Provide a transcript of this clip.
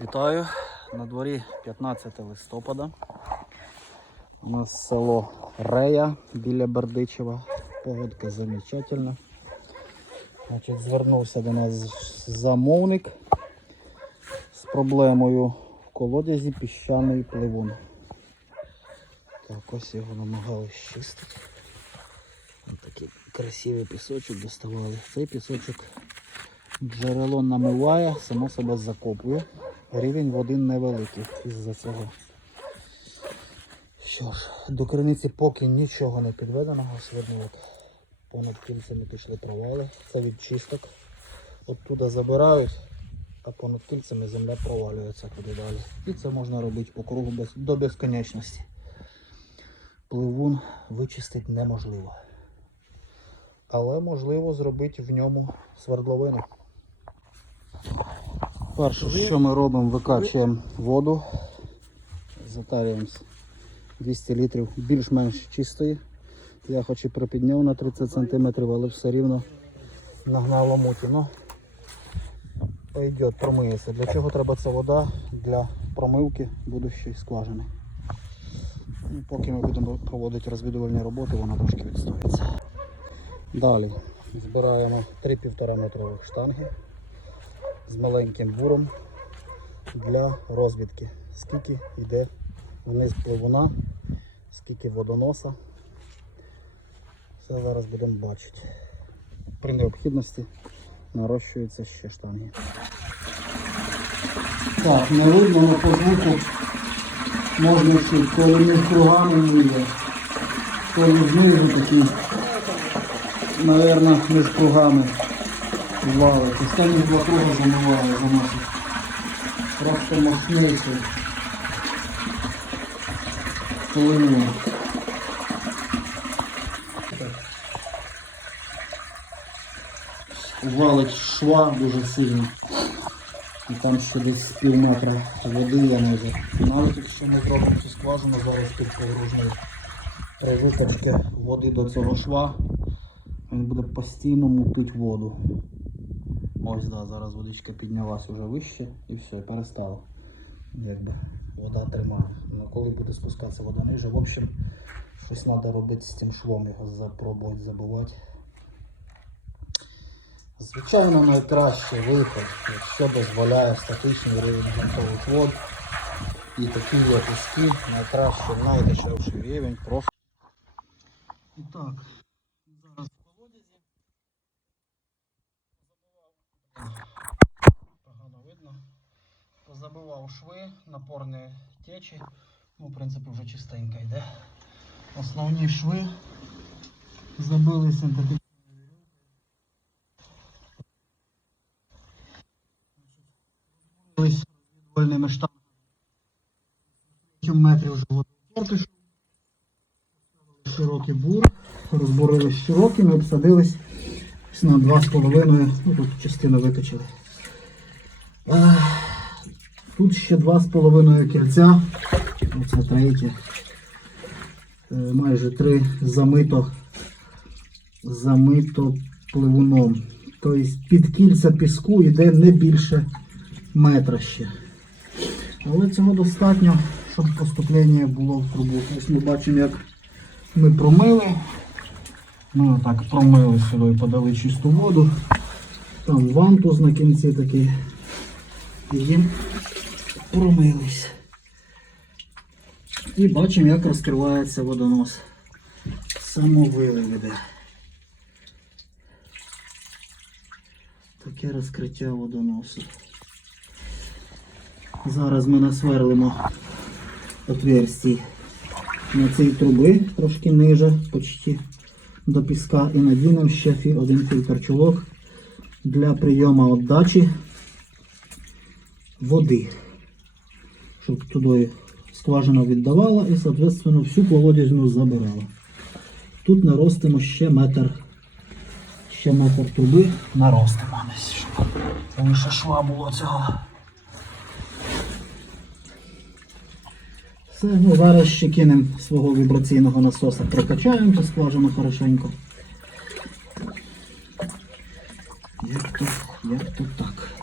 Вітаю! На дворі 15 листопада. У нас село Рея біля Бердичева. Погодка замечательна. Значить, звернувся до нас замовник з проблемою в колодязі піщаний пливун. Так, ось його намагалися чистити. Ось такий красивий пісочок доставали. Цей пісочок джерело намиває, само себе закопує. Рівень води невеликий із-за цього. Що ж, до криниці поки нічого не підведено, ось видно, понад кільцями пішли провали. Це від чисток. Оттуда забирають, а понад кільцями земля провалюється туди далі. І це можна робити по кругу без, до безконечності. Пливун вичистити неможливо. Але можливо зробити в ньому свердловину. Перше, що ми робимо, викачуємо воду, затарюємося 200 літрів більш-менш чистої. Я хоч і припідняв на 30 см, але все рівно нагнало муті. Ну, пойдет, промиється. Для чого треба ця вода? Для промивки будущої скважини. Ну, Поки ми будемо проводити розвідувальні роботи, вона трошки відстоїться. Далі збираємо 3,5 метрових штанги з маленьким буром для розвідки. Скільки йде вниз пливуна, скільки водоноса. Все зараз будемо бачити. При необхідності нарощуються ще штанги. Так, не видно, але по звуку можна чути, коли між кругами є. Коли знизу такий, мабуть, між кругами валить. Останні два круга замиває, заносить. Просто мощнейший. Полину. Валить шва дуже сильно. І там ще десь пів метра води я можу. Навіть якщо ми зробимо цю скважину зараз під погружною при викачці води до цього шва, він буде постійно мутити воду. Ось да, зараз водичка піднялась уже вище і все, перестало. Якби вода тримає. Ну, коли буде спускатися вода ниже, в общем, щось треба робити з цим швом, його запробувати забувати. Звичайно, найкращий виход, якщо дозволяє статичний рівень ґрунтових вод і такі є піски, найкращий, найдешевший рівень просто. І так, зараз в колодязі. Погано видно. Позабивав шви, напорні течі. Ну, в принципі, вже чистенько йде. Основні шви забили вирівнювалися розвідувальними штангами. метрів вже водопор. Широкий бур, розборили широкими, обсадились на 2,5, ну тут частину викачали. Тут ще 2,5 кільця, оце третє. Е, Майже три замито, замито пливуном. Тобто під кільця піску йде не більше метра ще. Але цього достатньо, щоб поступлення було в трубу. Ось ми бачимо, як ми промили. Ми отак промили сюди і подали чисту воду. Там вантуз на кінці такий. Промились. І бачимо, як розкривається водонос. Самовили веде. Таке розкриття водоносу. Зараз ми насверлимо отверстій на цій труби, трошки ниже, почти до піска, і надінемо ще один фільтр чулок для прийому віддачі води, щоб туди скважина віддавала і, соответственно, всю колодязну забирала. Тут наростимо ще метр, ще метр труби наростимо десь, щоб шва було цього. Все, ну зараз ще кинемо свого вібраційного насоса, прокачаємо цю скважину хорошенько. Як тут, як тут так.